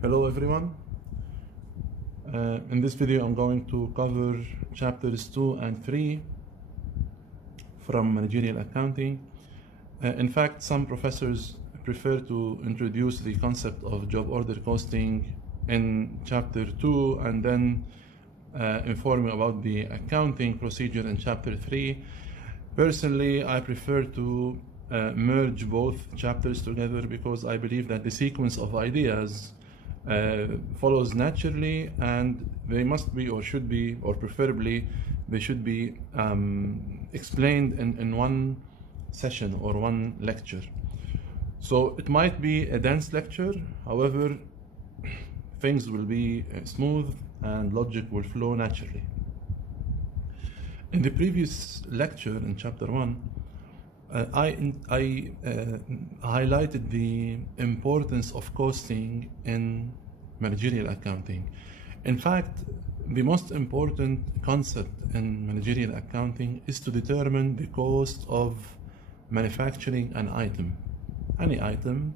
Hello everyone. In this video I'm going to cover chapters 2 and 3 from Managerial Accounting. In fact, some professors prefer to introduce the concept of job order costing in chapter 2 and then inform you about the accounting procedure in chapter 3. Personally, I prefer to merge both chapters together because I believe that the sequence of ideas follows naturally, and they must be, or should be, or preferably they should be explained in one session or one lecture. So it might be a dense lecture, however things will be smooth and logic will flow naturally. In the previous lecture in chapter 1, I highlighted the importance of costing in managerial accounting. In fact, the most important concept in managerial accounting is to determine the cost of manufacturing an item. Any item,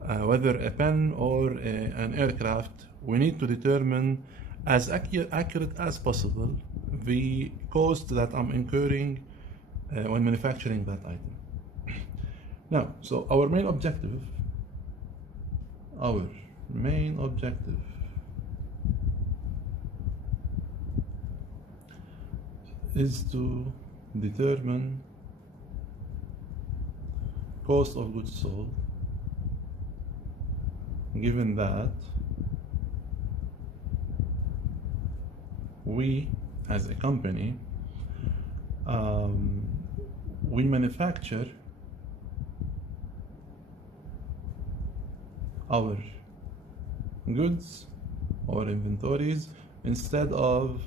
whether a pen or an aircraft, we need to determine as accurate as possible the cost that I'm incurring when manufacturing that item. Now, so our main objective is to determine cost of goods sold, given that we as a company we manufacture our goods or inventories instead of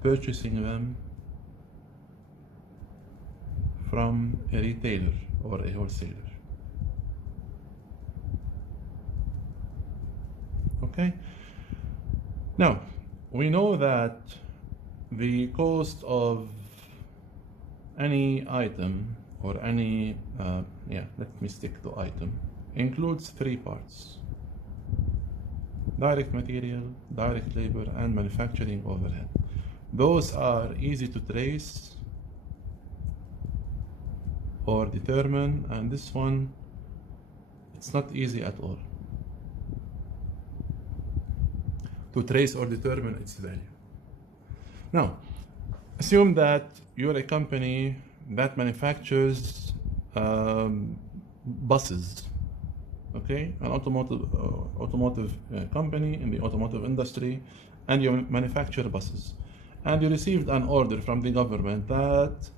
purchasing them from a retailer or a wholesaler. Okay? Now, we know that the cost of any item or any, let me stick to item, includes three parts: direct material, direct labor, and manufacturing overhead. Those are easy to trace or determine, and this one, it's not easy at all to trace or determine its value. Now, assume that you're a company that manufactures buses, okay? An automotive company in the automotive industry, and you manufacture buses. And you received an order from the government that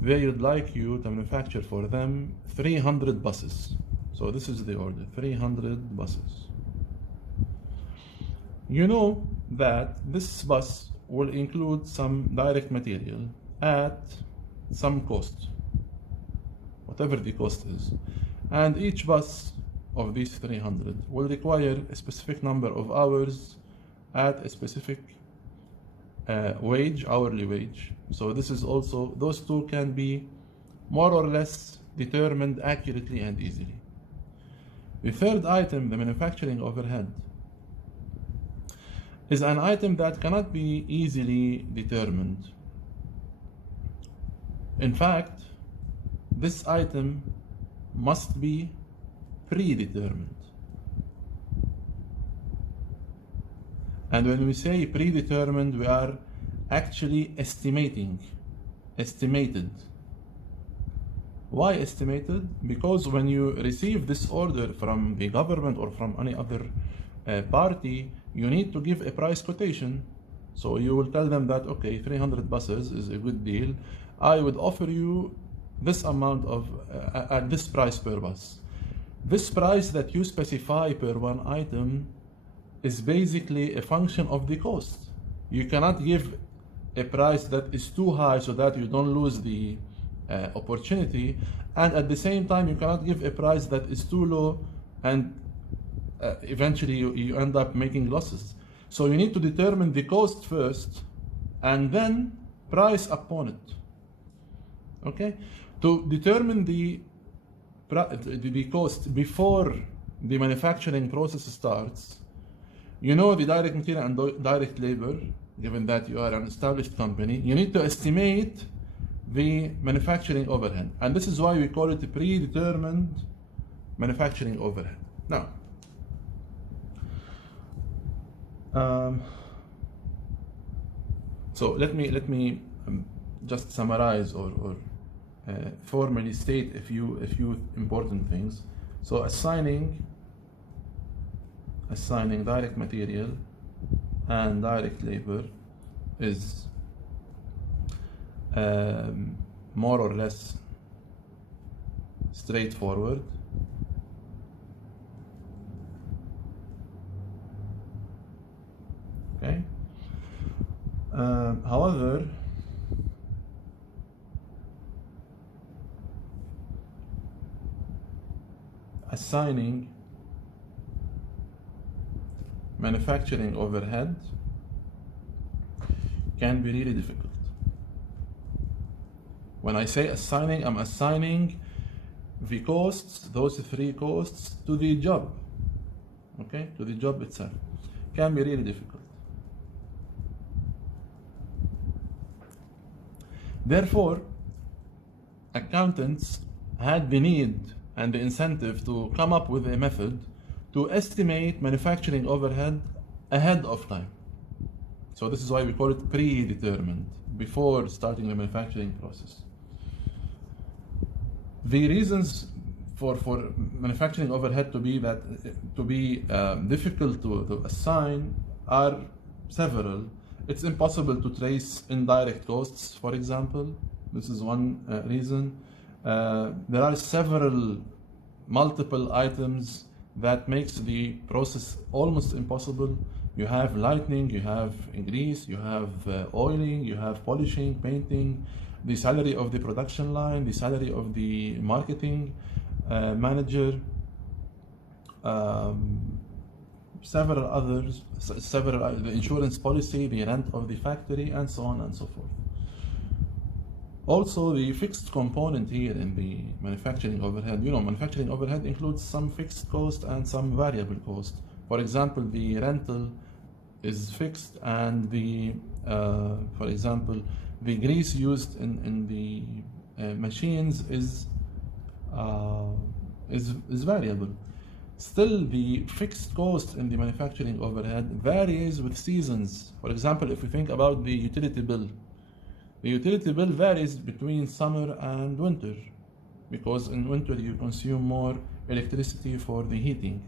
they would like you to manufacture for them 300 buses. So this is the order, 300 buses. You know that this bus will include some direct material at some cost, whatever the cost is. And each bus of these 300 will require a specific number of hours at a specific wage, hourly wage. So this is also, those two can be more or less determined accurately and easily. The third item, the manufacturing overhead, is an item that cannot be easily determined. In fact, this item must be predetermined. And when we say predetermined, we are actually estimated. Why estimated? Because when you receive this order from the government or from any other party, you need to give a price quotation. So you will tell them that, okay, 300 buses is a good deal. I would offer you this amount of, at this price per bus. This price that you specify per one item is basically a function of the cost. You cannot give a price that is too high so that you don't lose the opportunity, and at the same time you cannot give a price that is too low and eventually you end up making losses. So you need to determine the cost first and then price upon it. Okay, To determine the cost before the manufacturing process starts, you know the direct material and direct labor, given that you are an established company, you need to estimate the manufacturing overhead. And this is why we call it predetermined manufacturing overhead. Now, so let me just summarize or formally state a few important things. So assigning direct material and direct labor is more or less straightforward. Okay. However, assigning manufacturing overhead can be really difficult. When I say assigning, I'm assigning the costs, those three costs, to the job, okay, to the job itself. Can be really difficult. Therefore, accountants had the need and the incentive to come up with a method to estimate manufacturing overhead ahead of time. So this is why we call it predetermined, before starting the manufacturing process. The reasons for manufacturing overhead to be difficult to assign are several. It's impossible to trace indirect costs, for example. This is one reason. There are multiple items that makes the process almost impossible. You have lighting, you have grease, you have oiling, you have polishing, painting, the salary of the production line, the salary of the marketing manager, several others, the insurance policy, the rent of the factory, and so on and so forth. Also, the fixed component here in the manufacturing overhead. Manufacturing overhead includes some fixed cost and some variable cost. For example, the rental is fixed, and for example, the grease used in the machines is variable. Still, the fixed cost in the manufacturing overhead varies with seasons. For example, if we think about the utility bill, the utility bill varies between summer and winter, because in winter you consume more electricity for the heating.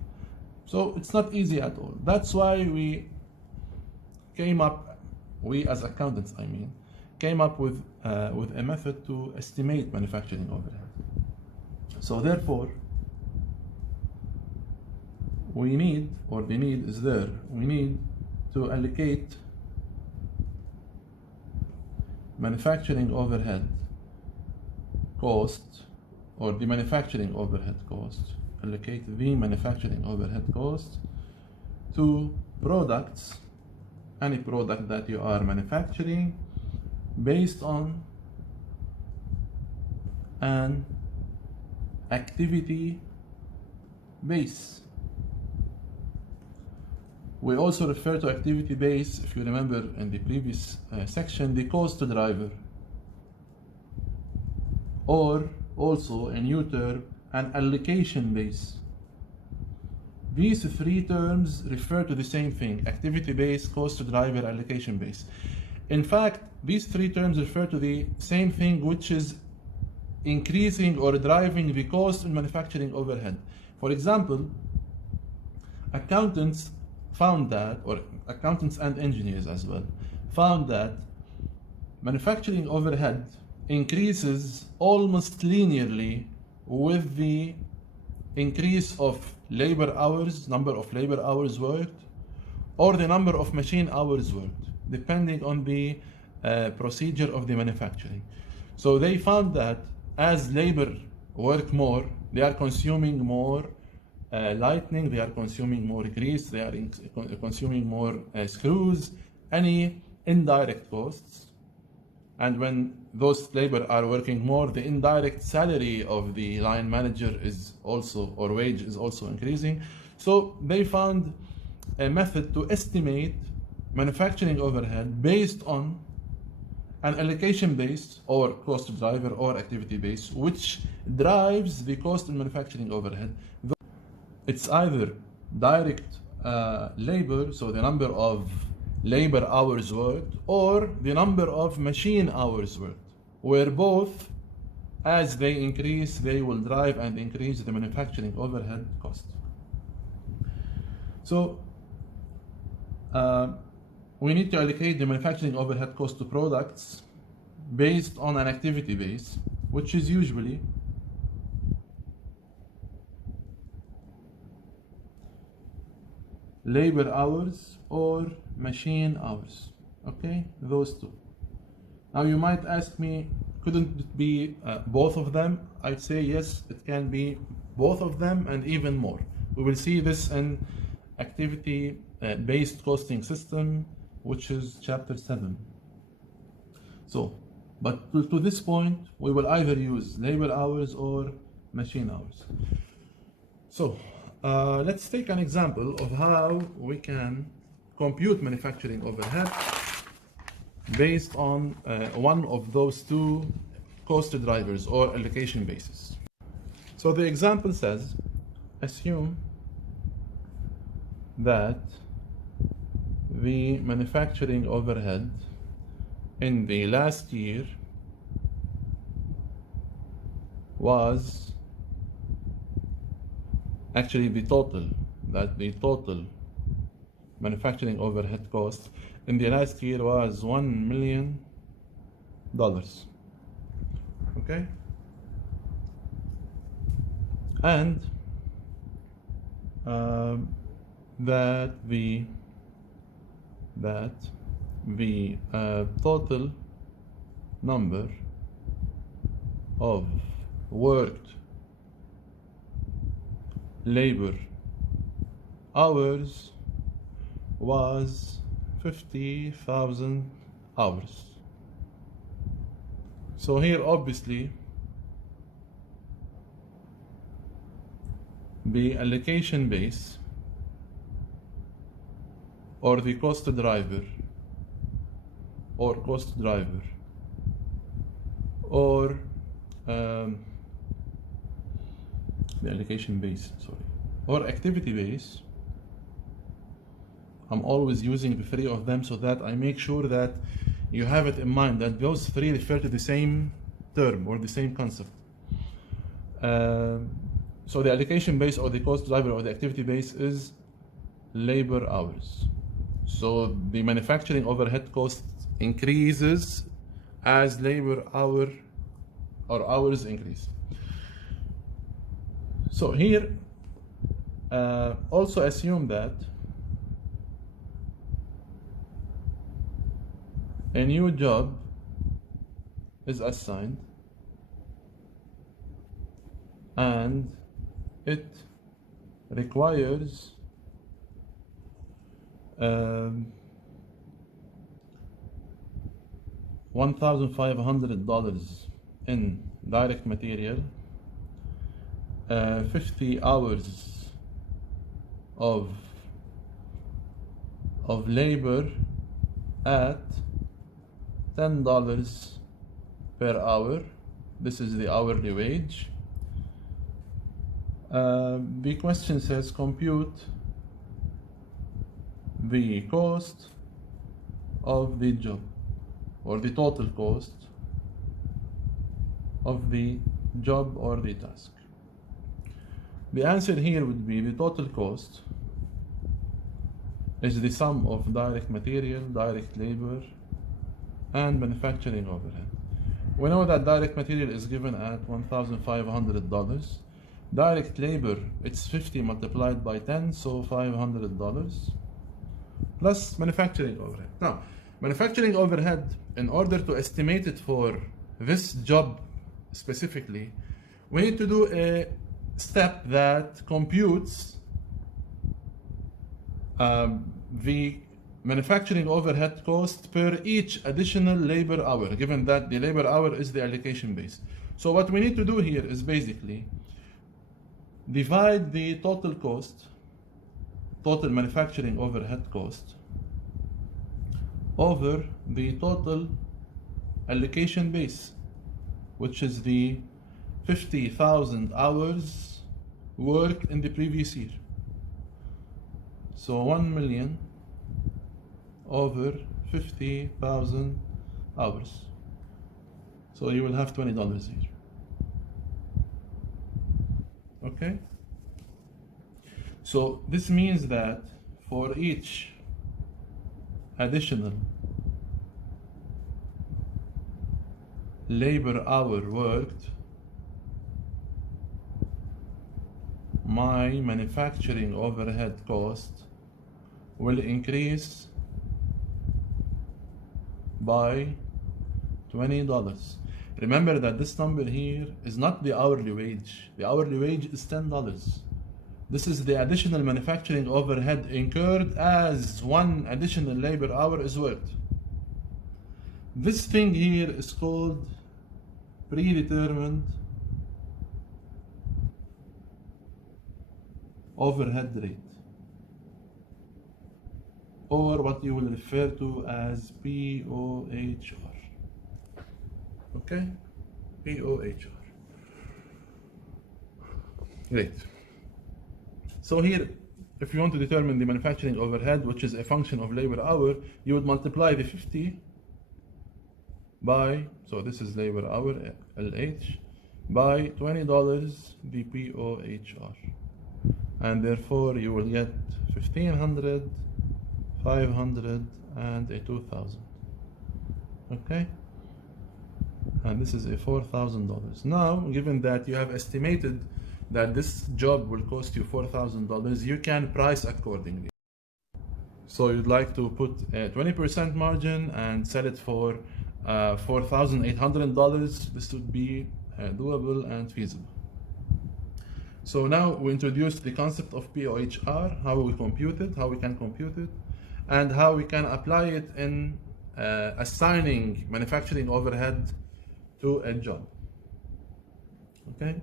So it's not easy at all. That's why we as accountants, came up with a method to estimate manufacturing overhead. So therefore, we need to allocate manufacturing overhead cost, or the manufacturing overhead cost, allocate the manufacturing overhead cost to products, any product that you are manufacturing, based on an activity base. We also refer to activity base, if you remember in the previous section, the cost driver, or also a new term, an allocation base. These three terms refer to the same thing: activity base, cost driver, allocation base. In fact, these three terms refer to the same thing, which is increasing or driving the cost in manufacturing overhead. For example, accountants found that, or accountants and engineers as well, found that manufacturing overhead increases almost linearly with the increase of labor hours, number of labor hours worked, or the number of machine hours worked, depending on the procedure of the manufacturing. So they found that as labor work more, they are consuming more lighting, they are consuming more grease, they are consuming more screws, any indirect costs. And when those labor are working more, the indirect salary of the line manager is also, or wage is also increasing. So they found a method to estimate manufacturing overhead based on an allocation base or cost driver or activity base, which drives the cost in manufacturing overhead. It's either direct labor, so the number of labor hours worked, or the number of machine hours worked, where both, as they increase, they will drive and increase the manufacturing overhead cost. So we need to allocate the manufacturing overhead cost to products based on an activity base, which is usually labor hours or machine hours. Okay, those two. Now you might ask me, couldn't it be both of them? I'd say yes, it can be both of them and even more. We will see this in activity based costing system, which is chapter 7. So, but to this point, we will either use labor hours or machine hours. So let's take an example of how we can compute manufacturing overhead based on one of those two cost drivers or allocation bases. So the example says, assume that the manufacturing overhead in the last year was actually the total manufacturing overhead cost in the last year was $1 million. Okay? And that the total number of worked labor hours was 50,000 hours. So here obviously the allocation base or the cost driver or the allocation base, or activity base. I'm always using the three of them so that I make sure that you have it in mind that those three refer to the same term or the same concept. So the allocation base or the cost driver or the activity base is labor hours. So the manufacturing overhead cost increases as labor hour or hours increase. So here also assume that a new job is assigned and it requires $1,500 in direct material, 50 hours of labor at $10 per hour. This is the hourly wage. The question says compute the cost of the job or the total cost of the job or the task. The answer here would be the total cost is the sum of direct material, direct labor, and manufacturing overhead. We know that direct material is given at $1,500. Direct labor, it's 50 multiplied by 10, so $500, plus manufacturing overhead. Now, manufacturing overhead, in order to estimate it for this job specifically, we need to do a step that computes the manufacturing overhead cost per each additional labor hour, given that the labor hour is the allocation base. So what we need to do here is basically divide the total cost, total manufacturing overhead cost, over the total allocation base, which is the 50,000 hours worked in the previous year. So 1 million over 50,000 hours. So you will have $20 here. Okay? So this means that for each additional labor hour worked, my manufacturing overhead cost will increase by $20. Remember that this number here is not the hourly wage. The hourly wage is $10. This is the additional manufacturing overhead incurred as one additional labor hour is worked. This thing here is called predetermined overhead rate, or what you will refer to as POHR. Okay? POHR. Great. So here, if you want to determine the manufacturing overhead, which is a function of labor hour, you would multiply the 50 by, so this is labor hour, LH, by $20, the POHR. And therefore you will get 1,500, 500, and a 2,000. Okay? And this is a $4,000. Now, given that you have estimated that this job will cost you $4,000, you can price accordingly. So you'd like to put a 20% margin and sell it for $4,800. This would be doable and feasible. So now we introduced the concept of POHR, how we compute it, how we can compute it, and how we can apply it in assigning manufacturing overhead to a job. Okay?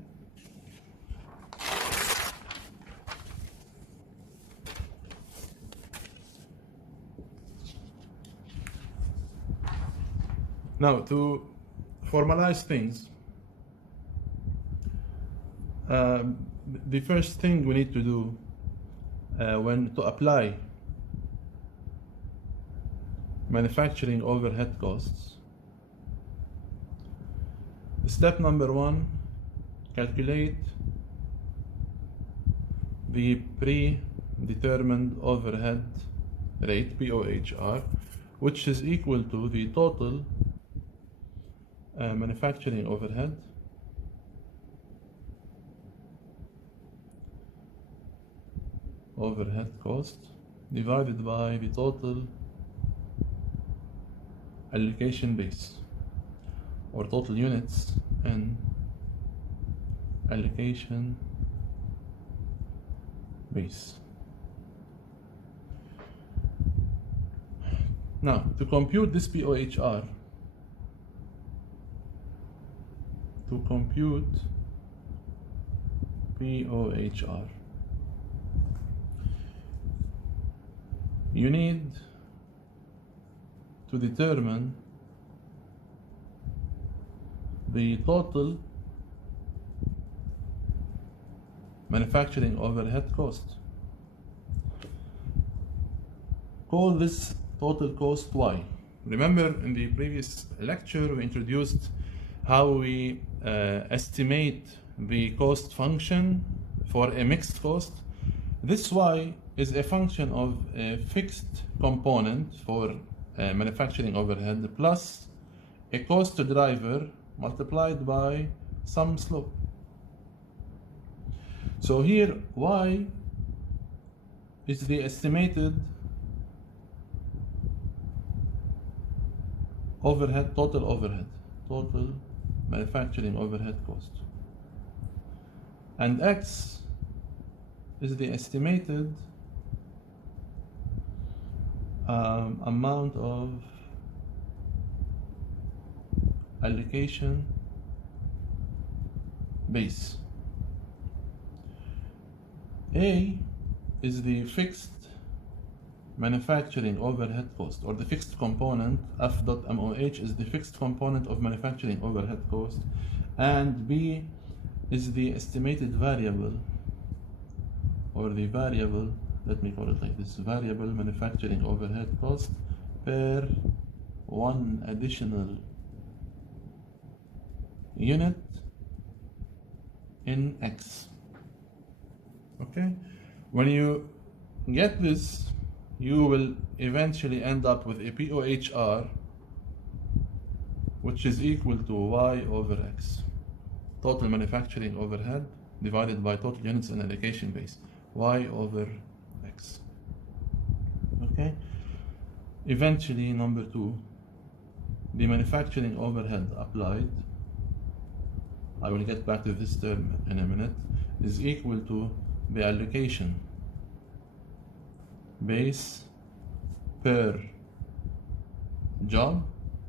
Now, to formalize things, the first thing we need to do when to apply manufacturing overhead costs, step number 1, calculate the predetermined overhead rate, POHR, which is equal to the total manufacturing overhead cost divided by the total allocation base, or total units in allocation base. Now, to compute this POHR, you need to determine the total manufacturing overhead cost. Call this total cost Y. Remember, in the previous lecture we introduced how we estimate the cost function for a mixed cost. This Y is a function of a fixed component for manufacturing overhead plus a cost driver multiplied by some slope. So here Y is the estimated overhead, total manufacturing overhead cost, and X is the estimated amount of allocation base. A is the fixed manufacturing overhead cost, or the fixed component. F.MOH is the fixed component of manufacturing overhead cost, and B is the estimated variable, or the variable, let me call it like this, variable manufacturing overhead cost per one additional unit in X. Okay, when you get this, you will eventually end up with a POHR which is equal to Y over X, total manufacturing overhead divided by total units in allocation base, Y over X. Okay, eventually, number 2, the manufacturing overhead applied, I will get back to this term in a minute, is equal to the allocation base per job,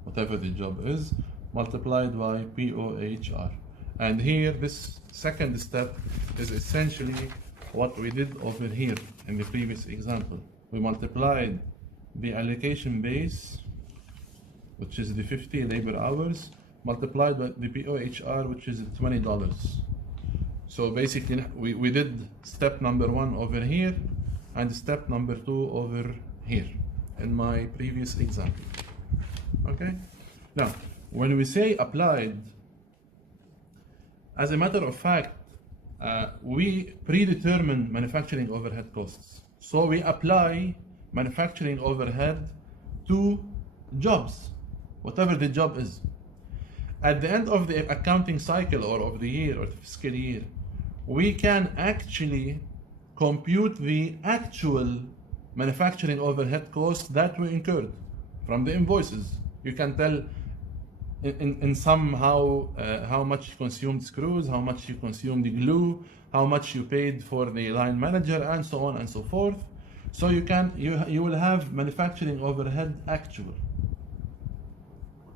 whatever the job is, multiplied by POHR. And here, this second step is essentially what we did over here in the previous example. We multiplied the allocation base, which is the 50 labor hours, multiplied by the POHR, which is $20. So basically, we did step number 1 over here and step number 2 over here in my previous example. Okay? Now, when we say applied, as a matter of fact, we predetermine manufacturing overhead costs. So we apply manufacturing overhead to jobs, whatever the job is. At the end of the accounting cycle, or of the year, or the fiscal year, we can actually compute the actual manufacturing overhead cost that we incurred from the invoices. You can tell in somehow how much you consumed screws, how much you consumed the glue, how much you paid for the line manager, and so on and so forth. So you will have manufacturing overhead actual.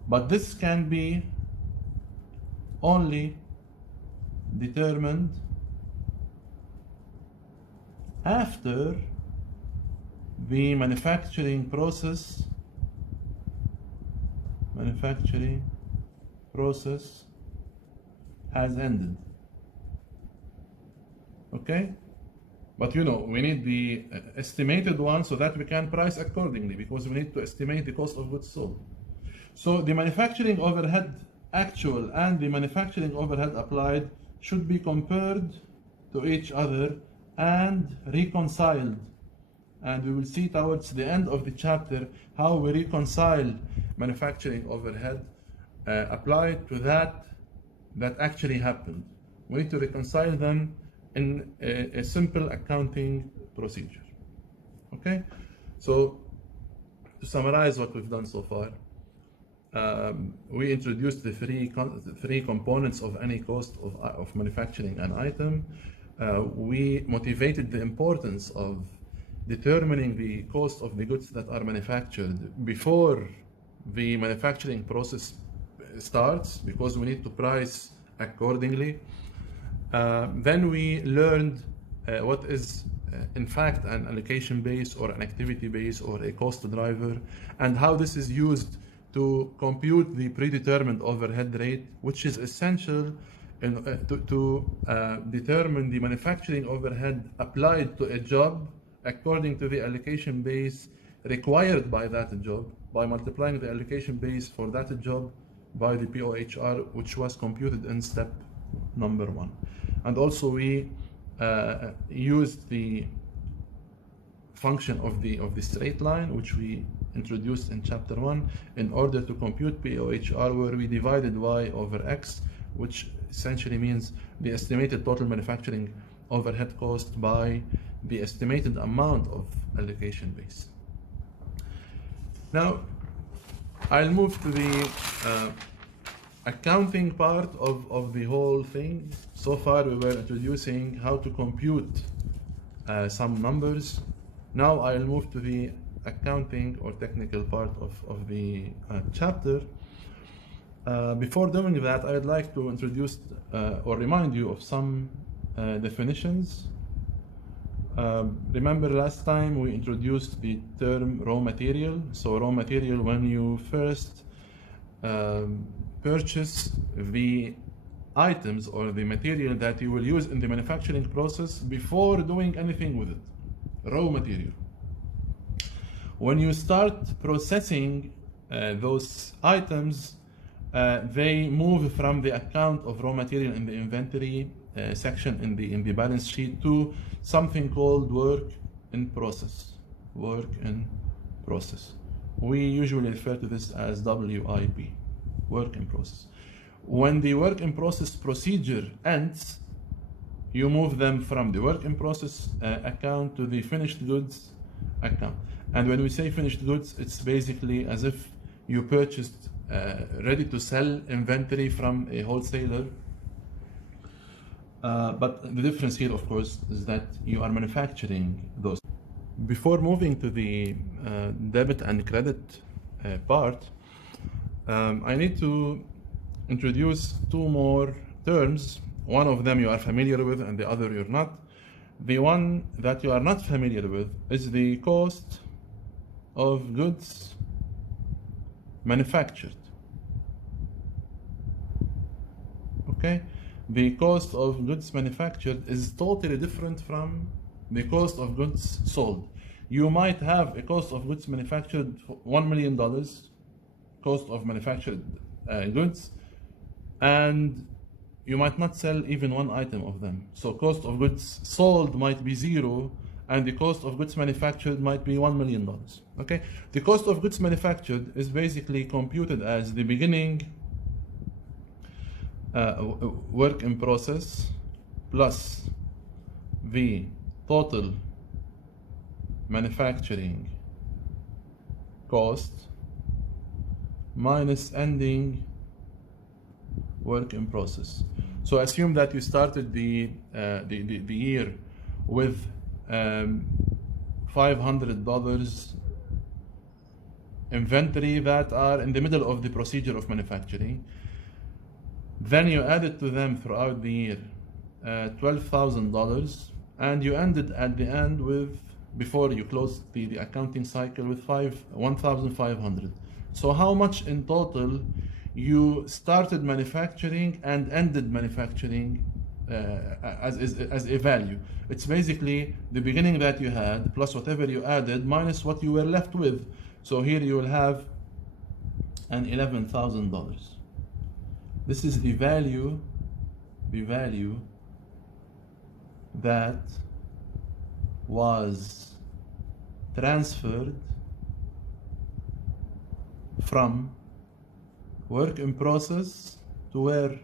But this can be only determined after the manufacturing process has ended. Okay? But you know, we need the estimated one so that we can price accordingly, because we need to estimate the cost of goods sold. So the manufacturing overhead actual and the manufacturing overhead applied should be compared to each other and reconciled. And we will see towards the end of the chapter how we reconcile manufacturing overhead applied to that actually happened. We need to reconcile them in a simple accounting procedure. Okay? So, to summarize what we've done so far, we introduced the three components of any cost of manufacturing an item. We motivated the importance of determining the cost of the goods that are manufactured before the manufacturing process starts, because we need to price accordingly. Then we learned what is in fact an allocation base or an activity base or a cost driver, and how this is used to compute the predetermined overhead rate, which is essential to determine the manufacturing overhead applied to a job according to the allocation base required by that job, by multiplying the allocation base for that job by the POHR, which was computed in step number 1. And also we used the function of the straight line, which we introduced in chapter 1, in order to compute POHR, where we divided Y over X, which essentially means the estimated total manufacturing overhead cost by the estimated amount of allocation base. Now, I'll move to the accounting part of the whole thing. So far, we were introducing how to compute some numbers. Now I'll move to the accounting or technical part of the chapter. Before doing that, I would like to introduce or remind you of some definitions. Remember last time we introduced the term raw material. So raw material, when you first purchase the items or the material that you will use in the manufacturing process before doing anything with it. Raw material. When you start processing those items, they move from the account of raw material in the inventory section in the balance sheet to something called work in process. Work in process. We usually refer to this as WIP, work in process. When the work in process procedure ends, you move them from the work in process account to the finished goods account. And when we say finished goods, it's basically as if you purchased ready to sell inventory from a wholesaler. But the difference here, of course, is that you are manufacturing those. Before moving to the debit and credit part, I need to introduce two more terms. One of them you are familiar with and the other you're not. The one that you are not familiar with is the cost of goods manufactured. Okay? The cost of goods manufactured is totally different from the cost of goods sold. You might have a cost of goods manufactured for $1 million, cost of manufactured goods, and you might not sell even one item of them. So cost of goods sold might be zero, and the cost of goods manufactured might be $1 million. Okay? The cost of goods manufactured is basically computed as the beginning work in process plus the total manufacturing cost minus ending work in process. So assume that you started the year with $500 inventory that are in the middle of the procedure of manufacturing. Then you added to them throughout the year $12,000, and you ended at the end with, before you closed the accounting cycle, with $1,500. So how much in total you started manufacturing and ended manufacturing as a value? It's basically the beginning that you had plus whatever you added minus what you were left with. So here you will have an $11,000. This is the value that was transferred from work in process to where?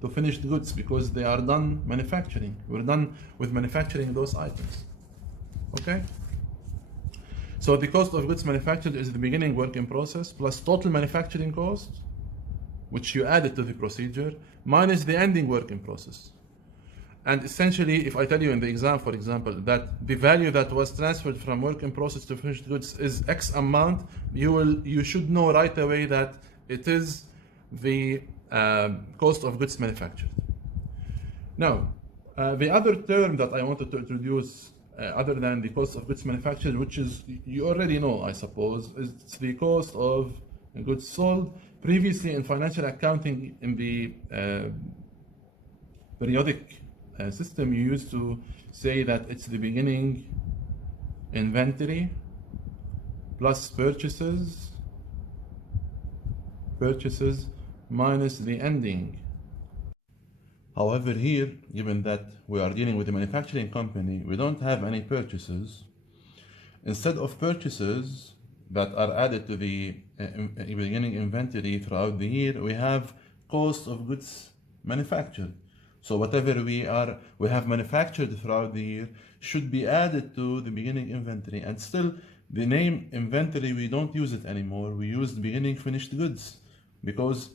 To finished goods, because they are done manufacturing. We're done with manufacturing those items. Okay? So the cost of goods manufactured is the beginning work in process plus total manufacturing cost, which you added to the procedure, minus the ending work in process. And essentially, if I tell you in the exam, for example, that the value that was transferred from work in process to finished goods is X amount, you should know right away that it is the cost of goods manufactured. Now, the other term that I wanted to introduce, other than the cost of goods manufactured, which is, you already know, I suppose, is the cost of goods sold. Previously in financial accounting, in the periodic system, you used to say that it's the beginning inventory plus purchases minus the ending. However, here, given that we are dealing with a manufacturing company, we don't have any purchases. Instead of purchases that are added to the beginning inventory throughout the year, we have cost of goods manufactured. So whatever we have manufactured throughout the year should be added to the beginning inventory. And still, the name inventory, we don't use it anymore. We use the beginning finished goods, because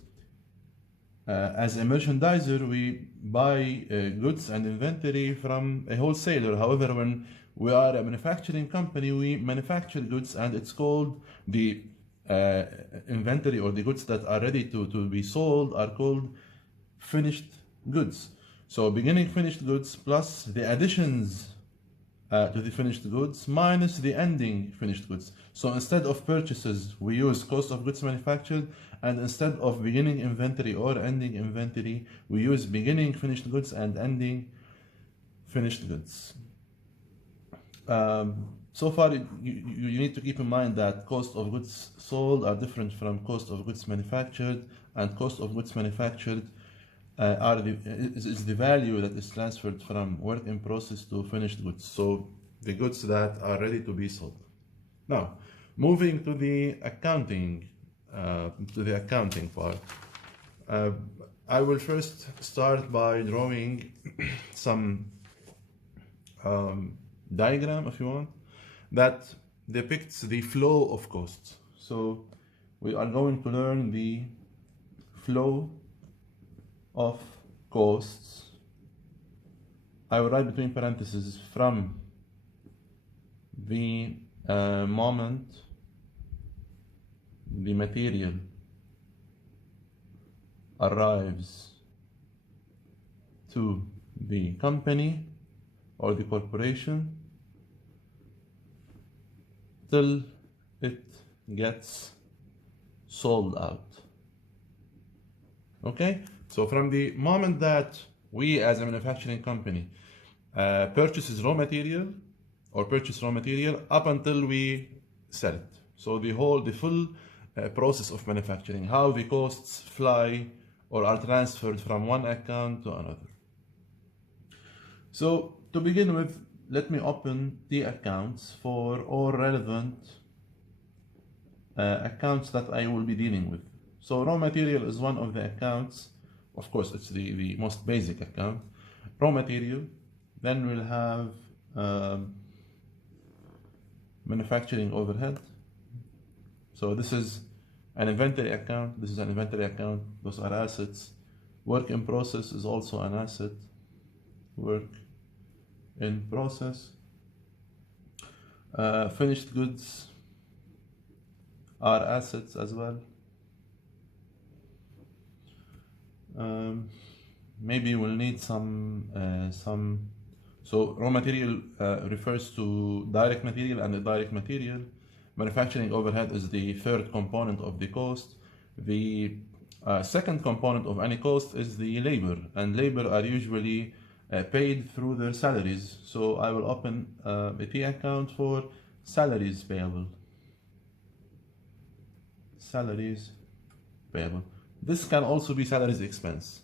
as a merchandiser, we buy goods and inventory from a wholesaler. However, when We are a manufacturing company. We manufacture goods, and it's called the inventory, or the goods that are ready to be sold are called finished goods. So beginning finished goods plus the additions to the finished goods minus the ending finished goods. So instead of purchases, we use cost of goods manufactured, and instead of beginning inventory or ending inventory, we use beginning finished goods and ending finished goods. So far, you need to keep in mind that cost of goods sold are different from cost of goods manufactured, and cost of goods manufactured is the value that is transferred from work in process to finished goods. So the goods that are ready to be sold. Now, moving to the accounting part. I will first start by drawing some diagram, if you want, that depicts the flow of costs. So we are going to learn the flow of costs. I will write between parentheses from the moment the material arrives to the company or the corporation till it gets sold out. Okay? So from the moment that we as a manufacturing company purchases raw material or purchase raw material up until we sell it. So the full process of manufacturing, how the costs fly or are transferred from one account to another. So to begin with, let me open the accounts for all relevant accounts that I will be dealing with. So raw material is one of the accounts. Of course, it's the most basic account. Raw material. Then we'll have manufacturing overhead. So this is an inventory account. This is an inventory account. Those are assets. Work in process is also an asset. Work in process. Finished goods are assets as well. Maybe we'll need some. So raw material refers to direct material and indirect material. Manufacturing overhead is the third component of the cost. The second component of any cost is the labor, and labor are usually paid through their salaries. So I will open a T account for salaries payable. Salaries payable. This can also be salaries expense,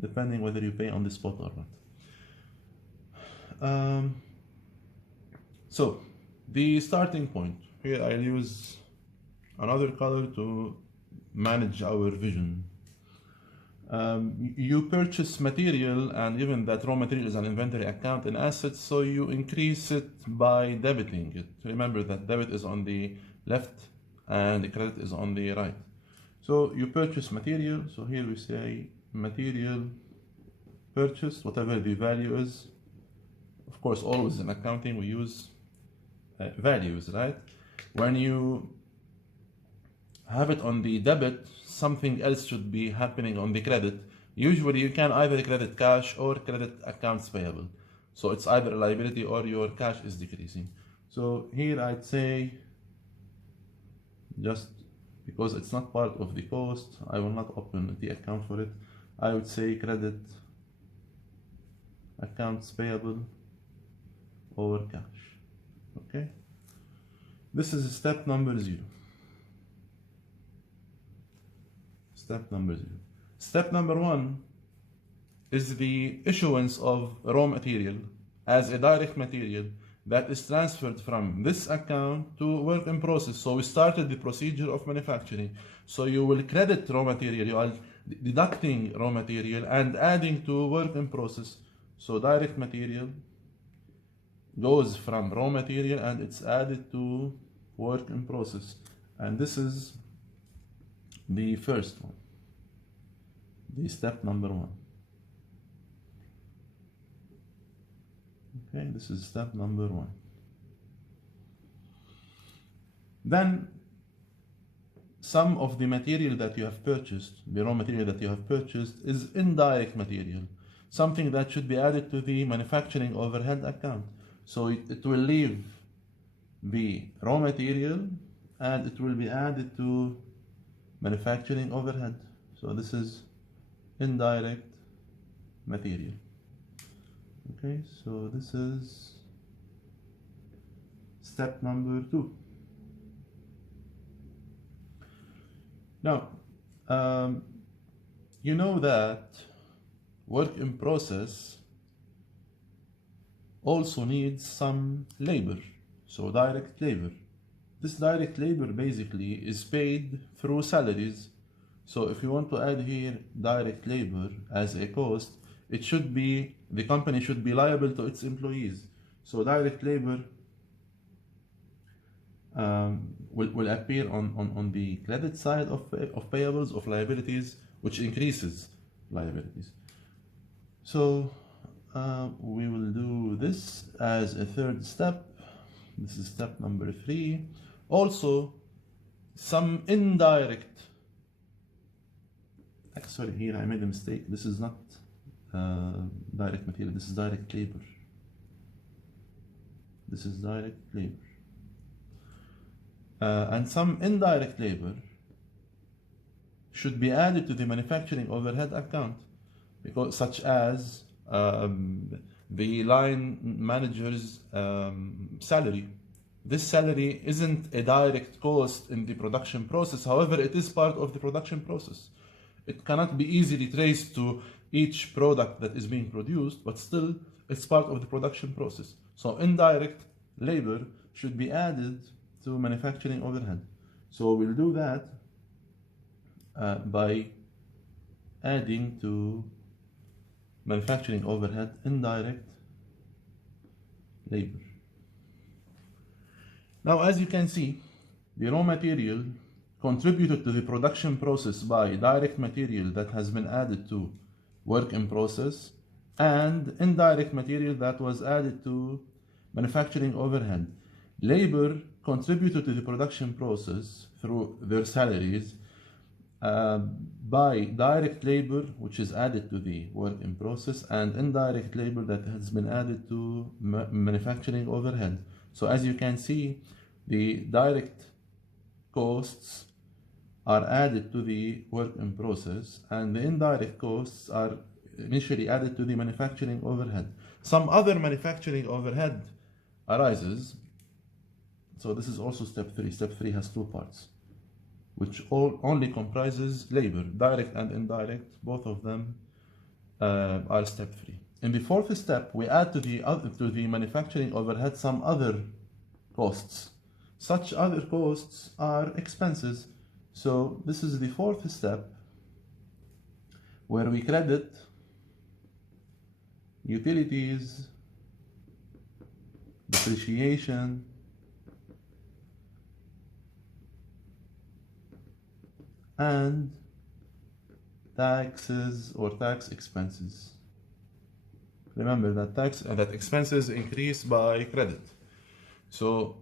depending whether you pay on the spot or not. So the starting point, here I'll use another color to manage our vision. You purchase material, and given that raw material is an inventory account in assets, so you increase it by debiting it. Remember that debit is on the left and the credit is on the right. So you purchase material, so here we say material purchased, whatever the value is. Of course, always in accounting we use values, right? When you have it on the debit, something else should be happening on the credit. Usually you can either credit cash or credit accounts payable. So it's either a liability or your cash is decreasing. So here I'd say, just because it's not part of the cost, I will not open the account for it. I would say credit accounts payable over cash. Okay, this is step number 0. Step number 0. Step number 1 is the issuance of raw material as a direct material that is transferred from this account to work in process. So we started the procedure of manufacturing. So you will credit raw material, you are deducting raw material and adding to work in process. So direct material goes from raw material and it's added to work in process. And this is the first one, the step number 1. Okay, this is step number 1. Then some of the material that you have purchased, the raw material that you have purchased, is indirect material, something that should be added to the manufacturing overhead account. So it will leave the raw material and it will be added to manufacturing overhead. So this is indirect material. Okay, so this is step number 2. Now, you know that work in process also needs some labor, so direct labor. This direct labor basically is paid through salaries. So if you want to add here direct labor as a cost, it should be, the company should be liable to its employees. So direct labor will appear on the credit side of payables, of liabilities, which increases liabilities. So we will do this as a third step. This is step number 3. Also, some indirect, sorry, here I made a mistake. This is not direct material, this is direct labor. This is direct labor. And some indirect labor should be added to the manufacturing overhead account, because such as the line manager's salary. This salary isn't a direct cost in the production process, however, it is part of the production process. It cannot be easily traced to each product that is being produced, but still it's part of the production process. So indirect labor should be added to manufacturing overhead. So we'll do that by adding to manufacturing overhead indirect labor. Now, as you can see, the raw material contributed to the production process by direct material that has been added to work in process, and indirect material that was added to manufacturing overhead. Labor contributed to the production process through their salaries by direct labor, which is added to the work in process, and indirect labor that has been added to manufacturing overhead. So as you can see, the direct costs are added to the work in process, and the indirect costs are initially added to the manufacturing overhead. Some other manufacturing overhead arises. So this is also step 3. Step 3 has 2 parts, which only comprises labor, direct and indirect. Both of them are step 3. In the 4th step, we add to the manufacturing overhead some other costs. Such other costs are expenses. So this is the 4th step, where we credit utilities, depreciation, and taxes or tax expenses. Remember that expenses increase by credit. So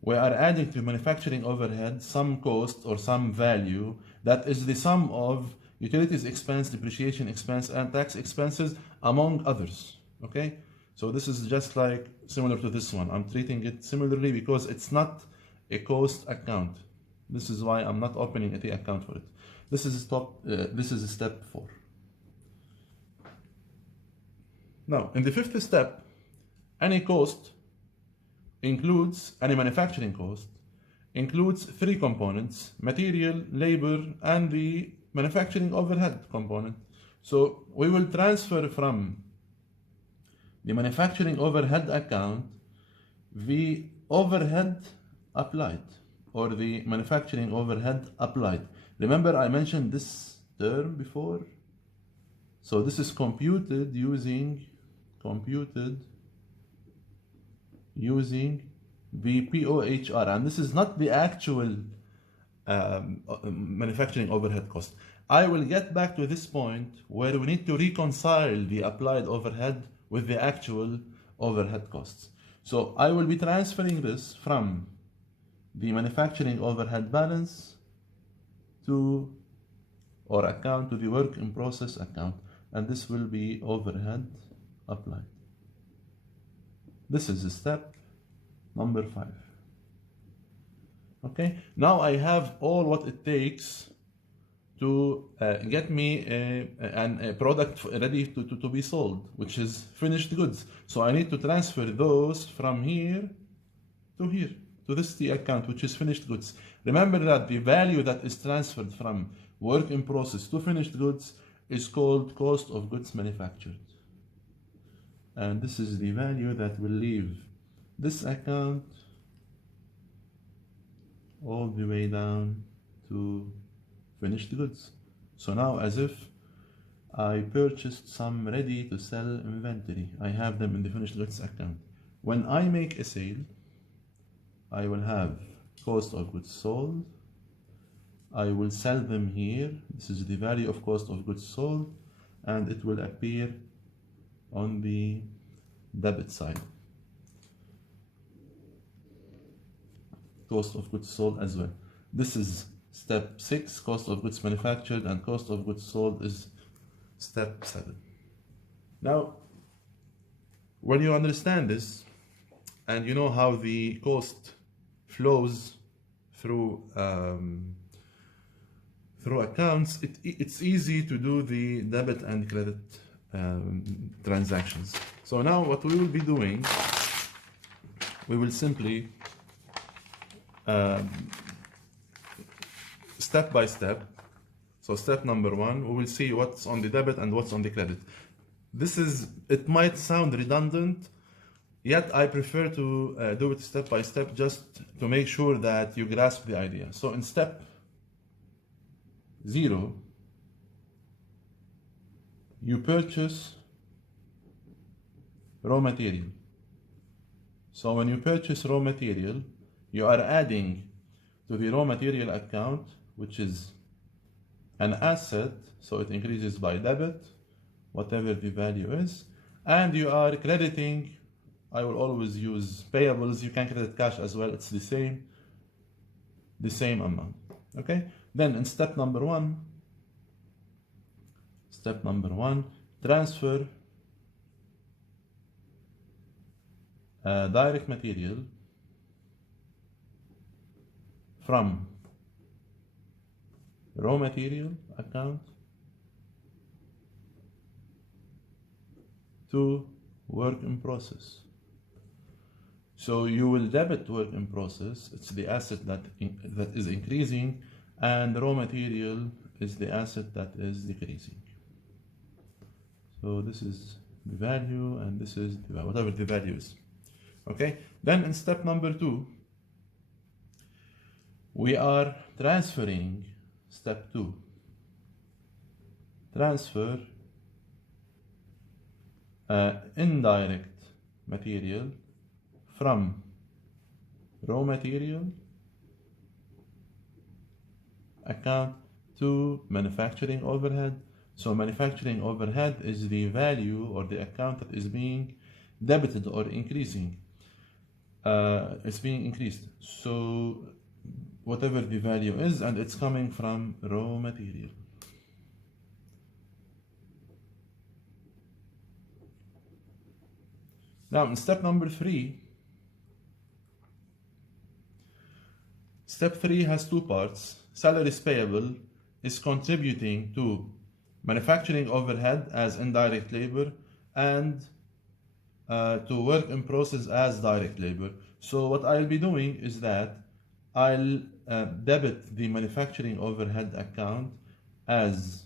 we are adding to manufacturing overhead some cost or some value that is the sum of utilities expense, depreciation expense, and tax expenses, among others. Okay? So this is just like similar to this one. I'm treating it similarly because it's not a cost account. This is why I'm not opening a T account for it. This is step 4. Now, in the 5th step, any cost includes, any manufacturing cost includes 3 components: material, labor, and the manufacturing overhead component. So we will transfer from the manufacturing overhead account the overhead applied, or the manufacturing overhead applied. Remember I mentioned this term before? So this is computed using the POHR, and this is not the actual manufacturing overhead cost. I will get back to this point where we need to reconcile the applied overhead with the actual overhead costs. So I will be transferring this from the manufacturing overhead balance to or account to the work in process account, and this will be overhead applied. This is step number 5. Okay, now I have all what it takes to get me a product ready to be sold, which is finished goods. So I need to transfer those from here to here, to this T account, which is finished goods. Remember that the value that is transferred from work in process to finished goods is called cost of goods manufactured. And this is the value that will leave this account all the way down to finished goods. So now, as if I purchased some ready to sell inventory, I have them in the finished goods account. When I make a sale, I will have cost of goods sold. I will sell them here. This is the value of cost of goods sold, and it will appear on the debit side. Cost of goods sold as well. This is step 6, cost of goods manufactured, and cost of goods sold is step 7. Now, when you understand this, and you know how the cost flows through accounts, it's easy to do the debit and credit transactions. So now what we will be doing, we will simply step by step. So step number 1, we will see what's on the debit and what's on the credit. It might sound redundant, yet I prefer to do it step by step, just to make sure that you grasp the idea. So in step 0, you purchase raw material. So when you purchase raw material, you are adding to the raw material account, which is an asset, so it increases by debit, whatever the value is, and you are crediting. I will always use payables. You can credit cash as well. It's the same amount. Okay. Then in step number 1, transfer direct material from raw material account to work in process. So you will debit work in process. It's the asset that is increasing, and raw material is the asset that is decreasing. So this is the value, and this is whatever the value is. Okay. Then in step number 2, we are transferring. Step 2, transfer indirect material from raw material account to manufacturing overhead. So manufacturing overhead is the value or the account that is being debited or increasing. It's being increased. So whatever the value is, and it's coming from raw material. Now in step number 3, step 3 has 2 parts. Salaries payable is contributing to manufacturing overhead as indirect labor, and to work in process as direct labor. So what I'll be doing is that I'll debit the manufacturing overhead account as,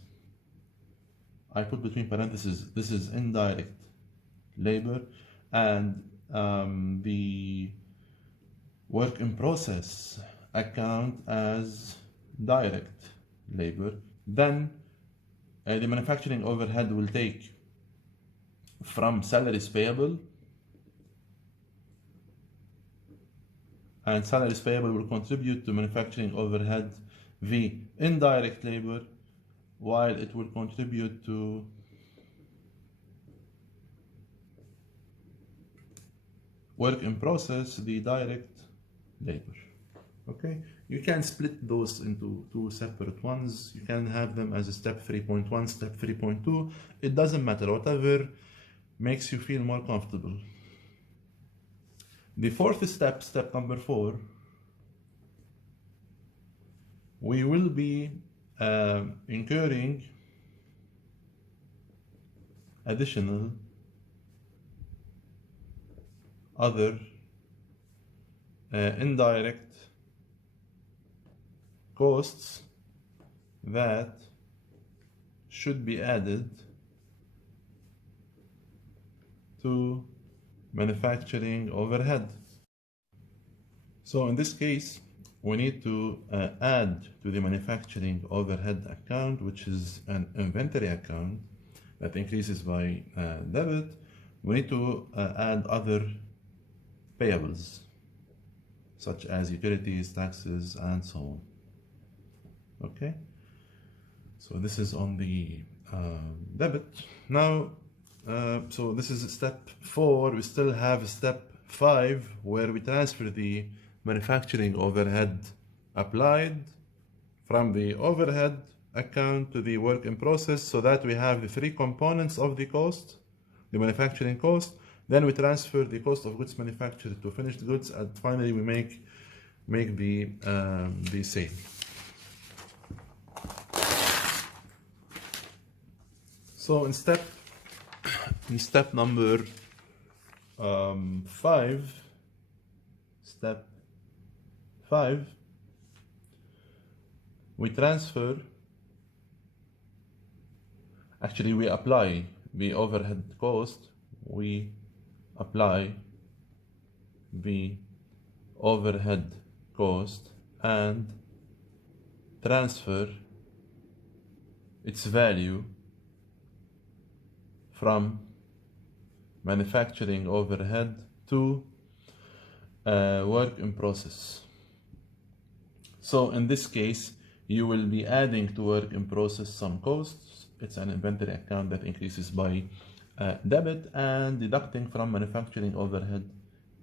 I put between parentheses, this is indirect labor, and the work in process account as direct labor. Then the manufacturing overhead will take from salaries payable, and salaries payable will contribute to manufacturing overhead v indirect labor, while it will contribute to work in process the direct labor. Okay, you can split those into two separate ones. You can have them as a step 3.1, step 3.2. It doesn't matter, whatever makes you feel more comfortable. The fourth step, step number 4, we will be incurring additional other indirect costs that should be added to manufacturing overhead. So in this case, we need to add to the manufacturing overhead account, which is an inventory account that increases by debit. We need to add other payables, such as utilities, taxes, and so on. Okay, so this is on the debit. Now, so this is step 4. We still have step 5, where we transfer the manufacturing overhead applied from the overhead account to the work in process, so that we have the 3 components of the cost, the manufacturing cost. Then we transfer the cost of goods manufactured to finished goods, and finally we make the sale. So in step number 5, step 5, we transfer, actually we apply the overhead cost, we apply the overhead cost and transfer its value from manufacturing overhead to work in process. So in this case, you will be adding to work in process some costs. It's an inventory account that increases by debit, and deducting from manufacturing overhead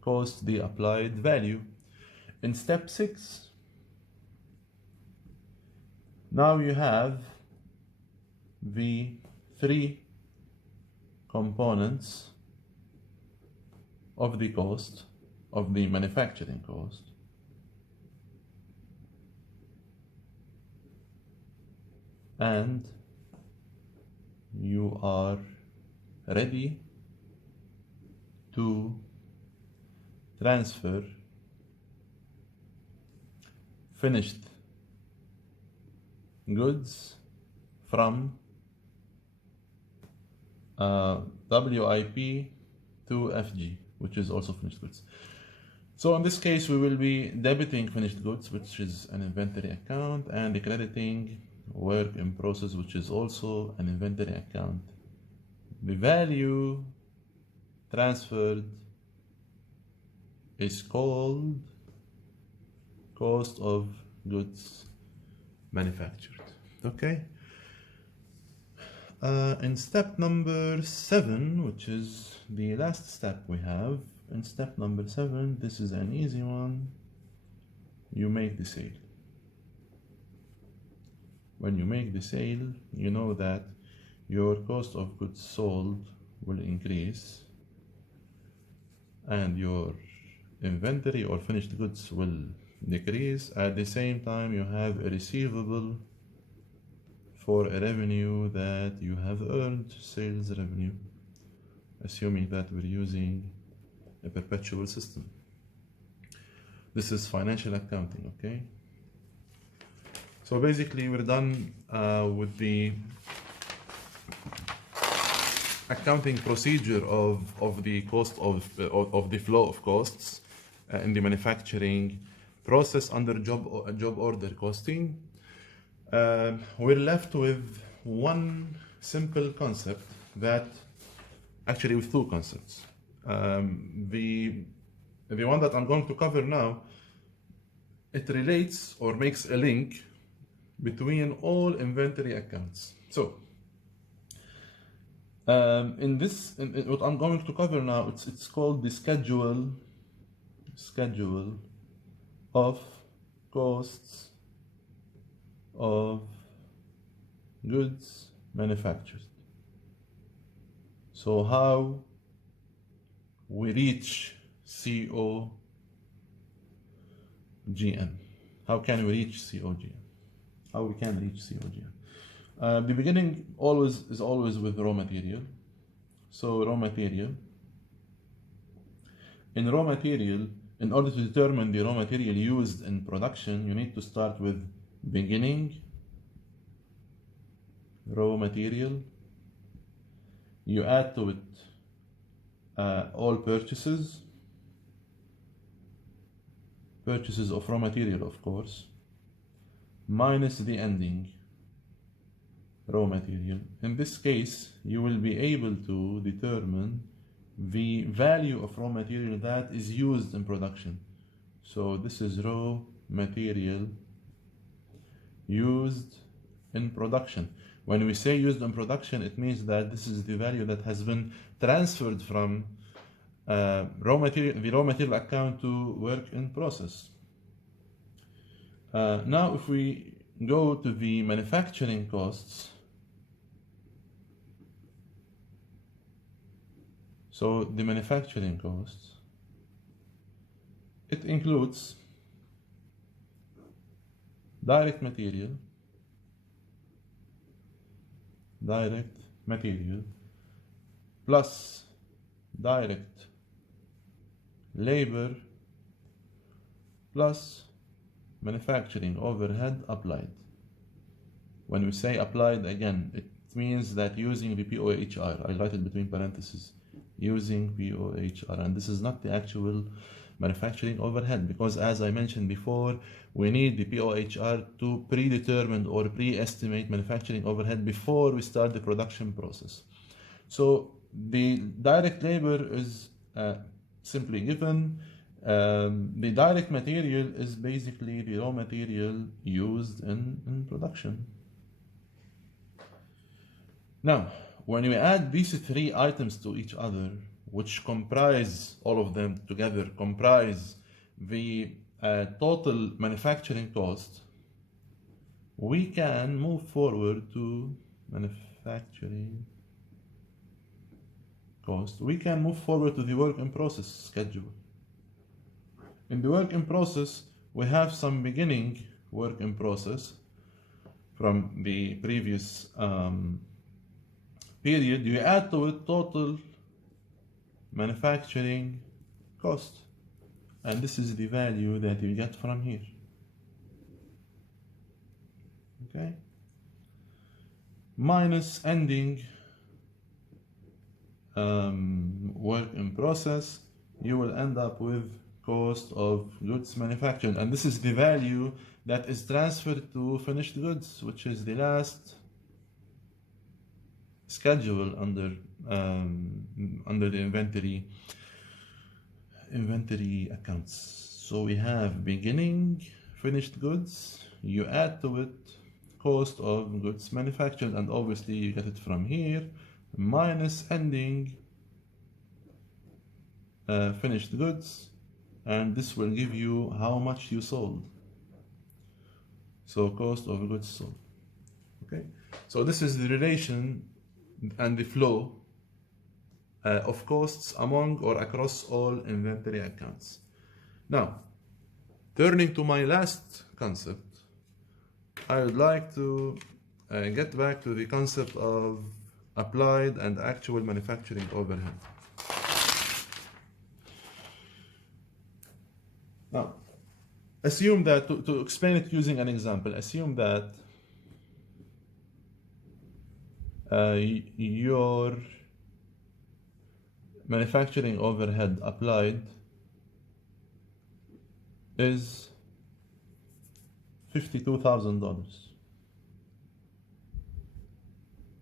cost the applied value. In step 6, now you have the 3 components of the cost, of the manufacturing cost, and you are ready to transfer finished goods from WIP to FG, which is also finished goods. So in this case, we will be debiting finished goods, which is an inventory account, and crediting work in process, which is also an inventory account. The value transferred is called cost of goods manufactured. Okay. In step number 7, which is the last step we have, in step number 7, this is an easy one. You make the sale. When you make the sale, you know that your cost of goods sold will increase and your inventory or finished goods will decrease. At the same time, you have a receivable for a revenue that you have earned, sales revenue, assuming that we're using a perpetual system. This is financial accounting, okay? So basically we're done with the accounting procedure of the cost of the flow of costs in the manufacturing process under job order costing. We're left with one simple concept, that actually with 2 concepts. The one that I'm going to cover now, it relates or makes a link between all inventory accounts. So in what I'm going to cover now, it's called the schedule of costs of goods manufactured. So how we reach COGM? How can we reach COGM? How we can reach COGM? The beginning is always with raw material. So raw material. In raw material, in order to determine the raw material used in production, you need to start with beginning raw material. You add to it all purchases of raw material, of course, minus the ending raw material. In this case, you will be able to determine the value of raw material that is used in production. So this is raw material used in production. When we say used in production, it means that this is the value that has been transferred from the raw material account to work in process. Now, if we go to the manufacturing costs, so the manufacturing costs, it includes direct material plus direct labor plus manufacturing overhead applied. When we say applied, again, it means that using the POHR, I write it between parentheses, using POHR, and this is not the actual manufacturing overhead, because as I mentioned before, we need the POHR to predetermine or pre-estimate manufacturing overhead before we start the production process. So the direct labor is simply given. The direct material is basically the raw material used in production. Now, when we add these three items to each other, which comprise, all of them together, comprise the total manufacturing cost, we can move forward to manufacturing cost. We can move forward to the work in process schedule. In the work in process, we have some beginning work in process from the previous period. You add to it total manufacturing cost, and this is the value that you get from here. Okay, minus ending work in process, you will end up with cost of goods manufactured, and this is the value that is transferred to finished goods, which is the last schedule under the inventory accounts. So we have beginning finished goods, you add to it cost of goods manufactured, and obviously you get it from here, minus ending finished goods, and this will give you how much you sold. So cost of goods sold. Okay, so this is the relation and the flow of costs among or across all inventory accounts. Now, turning to my last concept, I would like to get back to the concept of applied and actual manufacturing overhead. Now, assume that, to explain it using an example, assume that your manufacturing overhead applied is $52,000,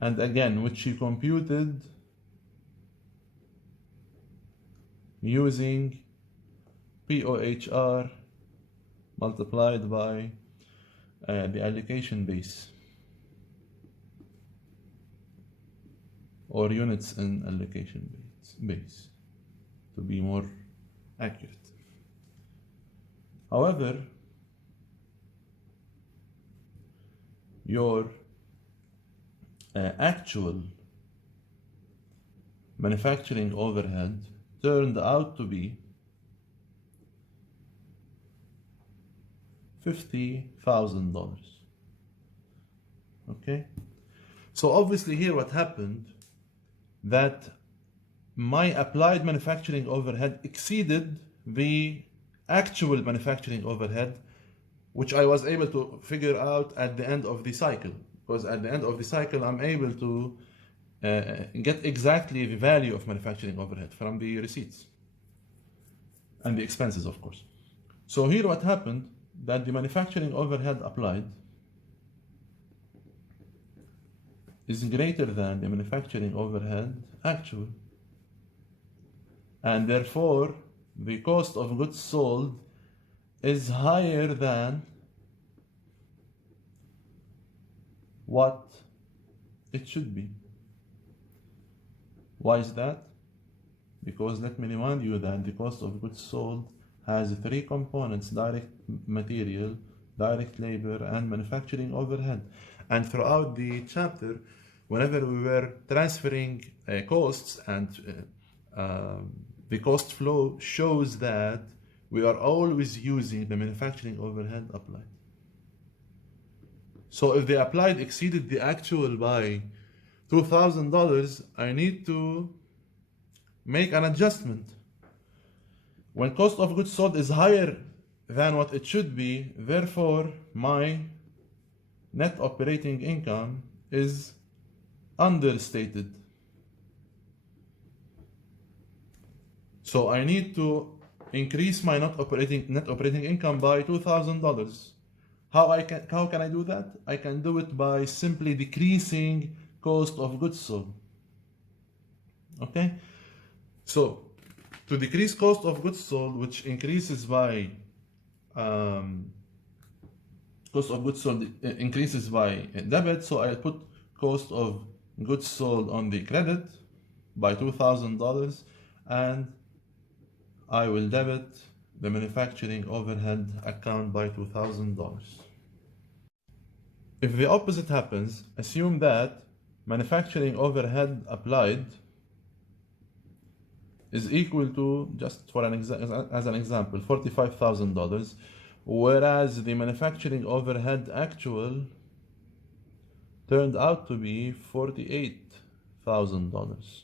and again, which you computed using POHR multiplied by the allocation base, or units in allocation base, to be more accurate. However, your actual manufacturing overhead turned out to be $50,000. Okay, so obviously here what happened, that my applied manufacturing overhead exceeded the actual manufacturing overhead, which I was able to figure out at the end of the cycle, because at the end of the cycle I'm able to get exactly the value of manufacturing overhead from the receipts and the expenses, of course. So here what happened, that the manufacturing overhead applied is greater than the manufacturing overhead actual, and therefore the cost of goods sold is higher than what it should be. Why is that? Because let me remind you that the cost of goods sold has three components: direct material, direct labor, and manufacturing overhead. And throughout the chapter, whenever we were transferring costs, and the cost flow shows that we are always using the manufacturing overhead applied. So if the applied exceeded the actual by $2,000, I need to make an adjustment. When cost of goods sold is higher than what it should be, therefore my net operating income is understated. So I need to increase my net operating income by $2,000. How can I do that? I can do it by simply decreasing cost of goods sold. Okay, so to decrease cost of goods sold, which increases by cost of goods sold increases by debit, so I put cost of goods sold on the credit by $2,000, and I will debit the manufacturing overhead account by $2,000. If the opposite happens, assume that manufacturing overhead applied is equal to, just for as an example, $45,000, whereas the manufacturing overhead actual turned out to be $48,000.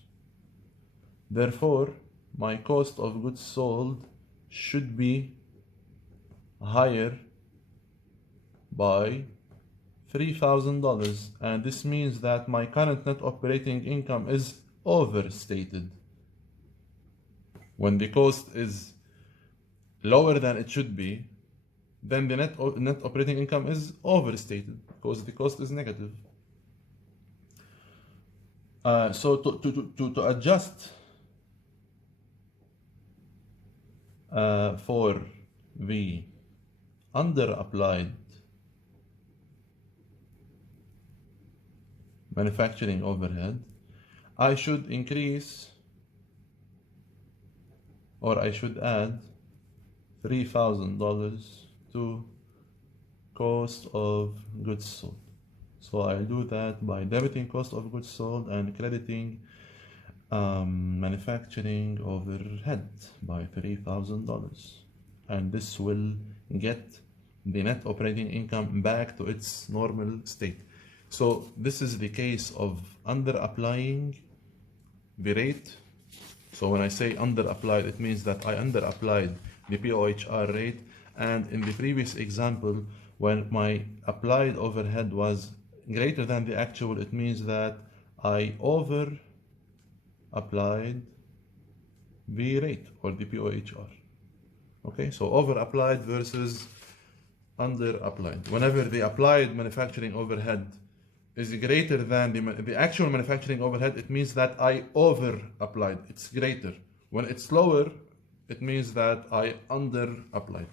Therefore, my cost of goods sold should be higher by $3,000, and this means that my current net operating income is overstated. When the cost is lower than it should be, then the net operating income is overstated because the cost is negative. So to adjust for the under-applied manufacturing overhead, I should increase, or I should add $3,000 to cost of goods sold. So I'll do that by debiting cost of goods sold and crediting manufacturing overhead by $3,000, and this will get the net operating income back to its normal state. So this is the case of under applying the rate. So when I say under applied, it means that I under applied the POHR rate, and in the previous example, when my applied overhead was greater than the actual, it means that I over applied the rate, or the POHR. Okay, so over applied versus under applied. Whenever the applied manufacturing overhead is greater than the actual manufacturing overhead, it means that I over applied, it's greater. When it's lower, it means that I under applied.